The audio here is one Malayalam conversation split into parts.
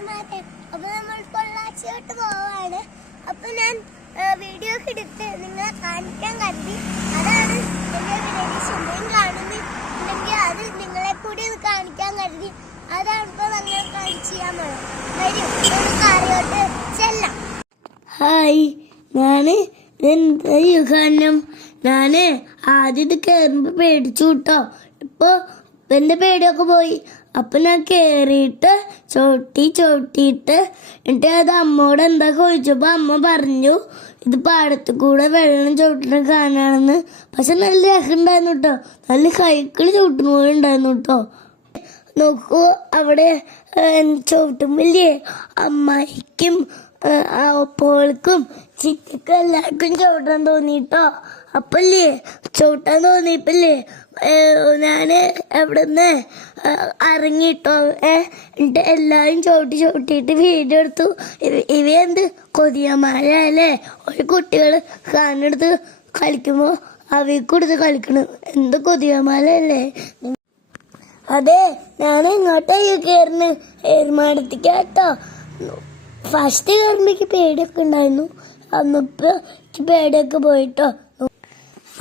കൂട്ടുകാരന്മാരെ, അപ്പൊ നമ്മൾ പൊള്ളാച്ചിയോട്ട് പോവാണ്. അപ്പൊ ഞാൻ വീഡിയോ ഒക്കെ എടുത്ത് നിങ്ങളെ കാണിക്കാൻ കരുതി. അതാണ് എന്റെ വിദേശം കാണുന്നുണ്ടെങ്കിൽ അത് നിങ്ങളെ കൂടി കാണിക്കാൻ കരുതി. അതാണ് ഇപ്പൊ നിങ്ങൾ കാണിച്ചു ചെയ്യാൻ കാര്യോട്ട് ചെല്ലാം. ഹായ്, ഞാന് ഞാന് ആദ്യം ഇത് കേറുമ്പോ പേടിച്ചു കേട്ടോ. ഇപ്പൊ എന്റെ പേടിയൊക്കെ പോയി. അപ്പൊ ഞാൻ കേറിയിട്ട് ചവിട്ടിയിട്ട് എന്നിട്ട് അത് അമ്മോട് എന്താ ചോദിച്ചപ്പോ അമ്മ പറഞ്ഞു ഇത് പാടത്ത് കൂടെ വെള്ളം ചവിട്ടണ കാണാണെന്ന്. പക്ഷെ നല്ല രസമുണ്ടായിരുന്നു കേട്ടോ. നല്ല സൈക്കിള് ചവിട്ടുന്ന പോലെ ഉണ്ടായിരുന്നു കേട്ടോ. നോക്കൂ, അവിടെ ചവിട്ടുമ്പില്ലേ അമ്മായിക്കും അപ്പോൾക്കും ചിറ്റക്കും എല്ലാവർക്കും ചവിട്ടാൻ തോന്നിട്ടോ. അപ്പല്ലേ ചവിട്ടാൻ തോന്നിയപ്പല്ലേ ഞാന് എവിടുന്ന് ഇറങ്ങിട്ടോ. എന്നിട്ട് എല്ലാരും ചവിട്ടിയിട്ട് വീഡിയോ എടുത്തു. ഇവയെന്ത് കൊതിയന്മാരല്ലേ, ഒരു കുട്ടികൾ കാണെടുത്ത് കളിക്കുമ്പോ അവയ്ക്കെടുത്ത് കളിക്കണം. എന്ത് കൊതിയന്മാരല്ലേ. അതെ, ഞാൻ എങ്ങോട്ടായി കയറുന്നത്? ഏർമാടത്തേക്കാട്ടോ. ഫസ്റ്റ് കയറുമ്പോഴേക്ക് പേടിയൊക്കെ ഉണ്ടായിരുന്നു. അന്നിപ്പോ പേടിയൊക്കെ പോയിട്ടോ.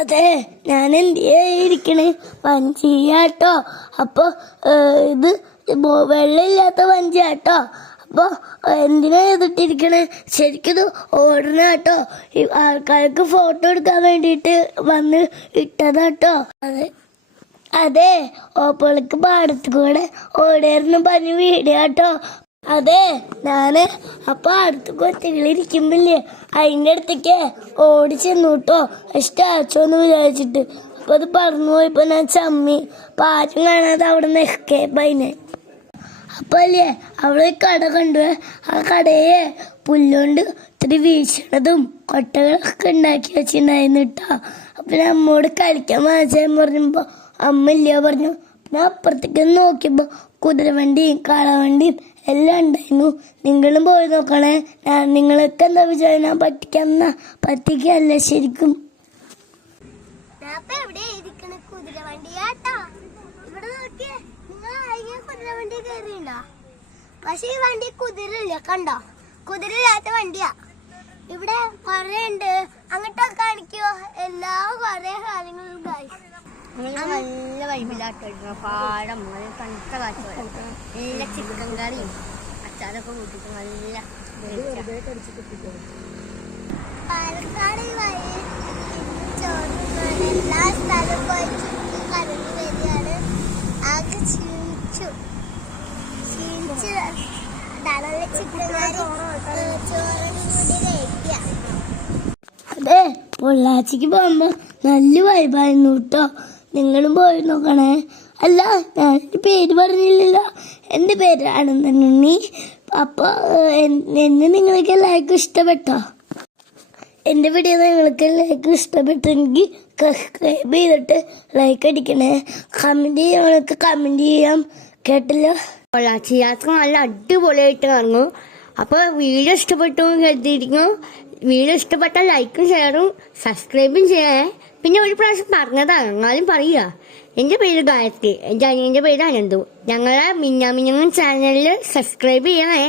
അതെ, ഞാൻ എന്തിരിക്കണേ വഞ്ചിയാട്ടോ. അപ്പൊ ഇത് വെള്ളമില്ലാത്ത വഞ്ചിയാട്ടോ. അപ്പൊ എന്തിനാ ചെയ്തിട്ടിരിക്കണേ? ശരിക്കും ഓടണ കേട്ടോ. ആൾക്കാർക്ക് ഫോട്ടോ എടുക്കാൻ വേണ്ടിയിട്ട് വന്ന് ഇട്ടതാട്ടോ. അതെ, ഓപ്പോൾക്ക് പാടത്ത് കൂടെ ഓടിയായിരുന്നു പറഞ്ഞ് വീഡിയോ കേട്ടോ. അതെ, ഞാന് അപ്പൊ അടുത്ത് കൊച്ചുകളിരിക്കുമ്പില്ലേ അതിന്റെ അടുത്തേക്ക് ഓടി ചെന്നു കേട്ടോ. സ്റ്റാച്ചോന്ന് വിചാരിച്ചിട്ട്. അപ്പൊ അത് പറന്നു പോയപ്പോ ഞാൻ ചമ്മി. അപ്പൊ ആരും കാണാതെ അവിടെ നിന്ന് എസ്കേപ്പ് അതിനെ. അപ്പൊ അല്ലേ അവിടെ കട കണ്ടു. ആ കടയെ പുല്ലുകൊണ്ട് ഇത്തിരി വീഴ്ചണതും കൊട്ടകളൊക്കെ ഉണ്ടാക്കി വെച്ചിട്ടുണ്ടായിരുന്നു കേട്ടോ. അപ്പൊ ഞാൻ അമ്മോട് കളിക്കാൻ വാങ്ങിച്ചാൻ പറഞ്ഞപ്പോ അമ്മ ഇല്ല പറഞ്ഞു. ഞാൻ അപ്പുറത്തേക്ക് നോക്കിയപ്പോ കുതിരവണ്ടിയും കാളവണ്ടിയും എല്ലാം ഉണ്ടായിരുന്നു. നിങ്ങളും പോയി നോക്കണേ. നിങ്ങൾക്ക് എന്താ വിചാരം ഞാൻ പറ്റിക്കല്ല ശരിക്കും. കുതിരവണ്ടിയാട്ടോ. ഇവിടെ നോക്കിയേ, നിങ്ങൾ കുതിരവണ്ടി കയറിയുണ്ടോ? പക്ഷെ ഈ വണ്ടി കുതിരയില്ല, കണ്ടോ? കുതിരയില്ലാത്ത വണ്ടിയാ. ഇവിടെ കൊറേ ഉണ്ട്. അങ്ങോട്ടൊക്കെ കാണിക്കോ? എല്ലാ കൊറേ കാര്യങ്ങളും നല്ല വൈബിലാട്ടോ. പാടം കണ്ട കാറ്റ് നല്ല ചിക്കൻ കറിയും അച്ചാറൊക്കെ കൂട്ടിട്ട് നല്ല പാലക്കാട് എല്ലാ സ്ഥലവും പോയി ചുറ്റി കറങ്ങി വരികയാണ്. ആകെ ക്ഷീണിച്ച് നല്ല ചിക്കൻ കറി ചോറിനും കൂടി കഴിക്കുക. അതെ, പൊള്ളാച്ചിക്ക് പോകുമ്പോ നല്ല വൈബായിരുന്നു കേട്ടോ. നിങ്ങളും പോയി നോക്കണേ. അല്ല, ഞാൻ പേര് പറഞ്ഞില്ലല്ലോ. എൻ്റെ പേര് ആനന്ദനുണ്ണി. അപ്പൊ എന്നെ നിങ്ങൾക്ക് എല്ലാവർക്കും ഇഷ്ടപ്പെട്ടോ? എൻ്റെ വീഡിയോ നിങ്ങൾക്ക് എല്ലാവർക്കും ഇഷ്ടപ്പെട്ടെങ്കിൽ സബ്സ്ക്രൈബ് ചെയ്തിട്ട് ലൈക്ക് അടിക്കണേ. കമന്റ് ചെയ്യാം കേട്ടല്ലോ. പൊള്ളാച്ചി യാത്ര നല്ല അടിപൊളിയായിട്ട് ഇറങ്ങും. അപ്പൊ വീഡിയോ ഇഷ്ടപ്പെട്ടു കരുതിയിരിക്കുന്നു. വീഡിയോ ഇഷ്ടപ്പെട്ടാൽ ലൈക്കും ഷെയറും സബ്സ്ക്രൈബും ചെയ്യേ. പിന്നെ ഒരു പ്രാവശ്യം പറഞ്ഞതാണ്, എന്നാലും പറയുക. എൻ്റെ പേര് ഗായത്രി, എൻ്റെ അനിയൻ്റെ പേര് അനന്തു. ഞങ്ങളെ മിന്നാമിഞ്ഞങ്ങൻ ചാനലിൽ സബ്സ്ക്രൈബ് ചെയ്യണേ.